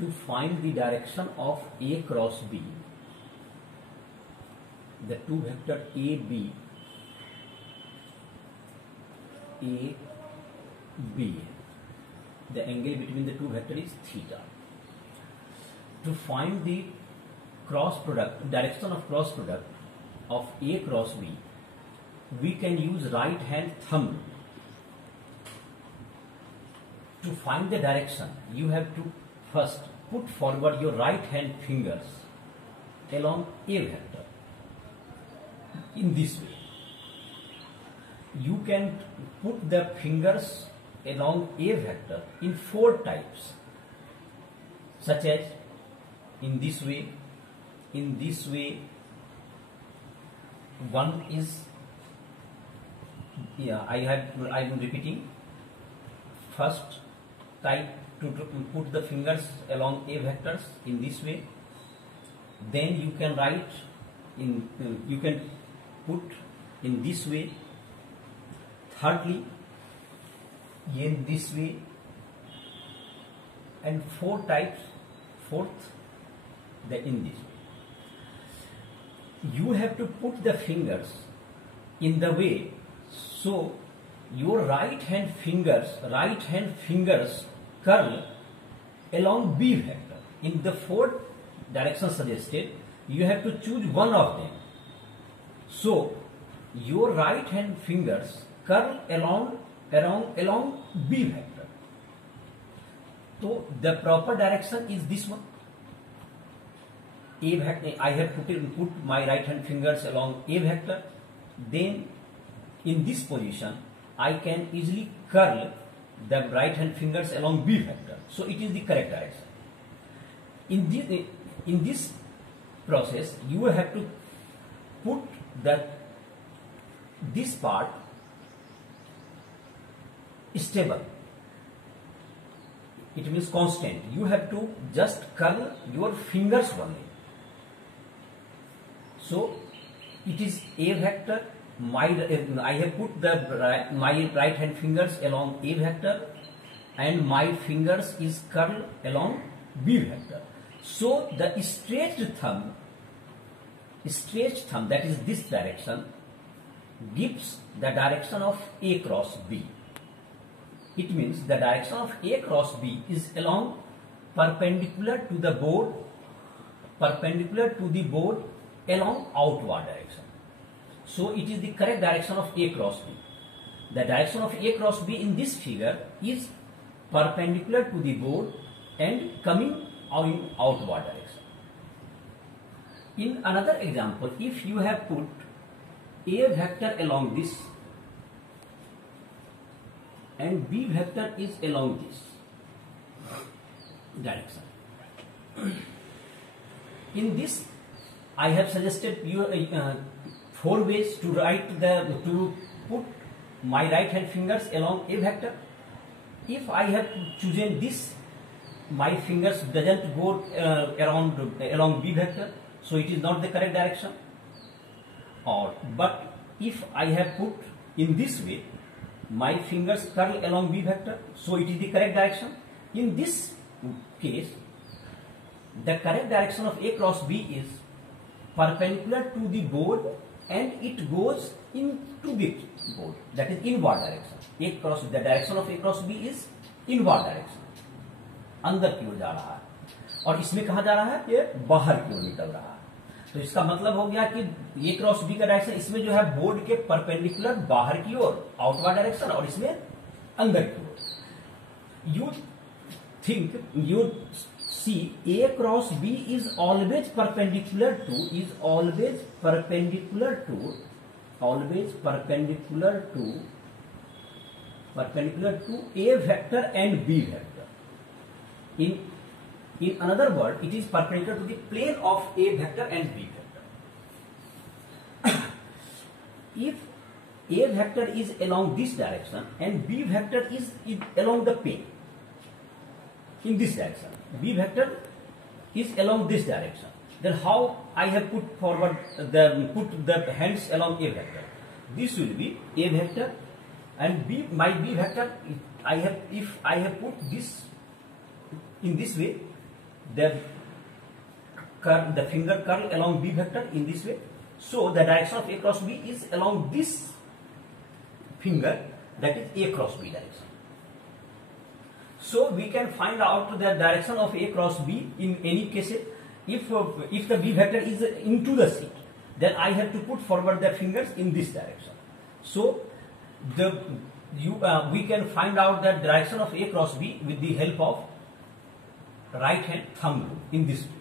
to find the direction of A cross B, the two vector A, B, the angle between the two vectors is theta. To find the cross product, direction of cross product of A cross B, we can use right hand thumb. To find the direction, you have to first put forward your right hand fingers along A vector in this way. You can put the fingers along A vector in 4 types, such as in this way, one is, I am repeating. First type, to put the fingers along A vectors in this way. Then you can write in, you can put in this way. Thirdly, in this way. And 4 types, fourth, in this way. You have to put the fingers in the way so your right hand fingers curl along B vector. In the 4 directions suggested, you have to choose one of them. So your right hand fingers curl along B vector. So the proper direction is this one. A vector, I have put my right hand fingers along A vector. Then in this position, I can easily curl the right hand fingers along B vector. So it is the correct direction. In this process, you have to put this part stable. It means constant. You have to just curl your fingers only. So it is A vector. I have put my right hand fingers along A vector, and my fingers is curled along B vector. So the stretched thumb, that is this direction, gives the direction of A cross B. It means the direction of A cross B is along perpendicular to the board along outward direction. So it is the correct direction of A cross B. The direction of A cross B in this figure is perpendicular to the board and coming in outward direction. In another example, if you have put A vector along this and B vector is along this direction. In this, I have suggested you 4 ways to put my right hand fingers along A vector. If I have chosen this, my fingers doesn't go along B vector, so it is not the correct direction. But if I have put in this way, my fingers curl along B vector, so it is the correct direction. In this case, the correct direction of A cross B is perpendicular to the board and it goes into the board, that is inward direction. The direction of A cross B is inward direction, अंदर की ओर जा रहा है, और इसमें कहा जा रहा है कि बाहर की ओर निकल रहा है. तो इसका मतलब हो गया कि A क्रॉस B का डायरेक्शन इसमें जो है बोर्ड के परपेंडिकुलर बाहर की ओर आउटवर्ड डायरेक्शन, और इसमें अंदर की ओर. You see A cross B is always perpendicular to A vector and B vector. In another word, it is perpendicular to the plane of A vector and B vector. If A vector is along this direction and B vector is along the plane in this direction, B vector is along this direction, then how I have put the hands along A vector? This will be A vector, and my B vector, if I have put this in this way, the finger curl along B vector in this way. So the direction of A cross B is along this finger, that is A cross B direction. So we can find out the direction of A cross B in any case. If the B vector is into the sheet, then I have to put forward the fingers in this direction. So we can find out the direction of A cross B with the help of right hand thumb rule in this way.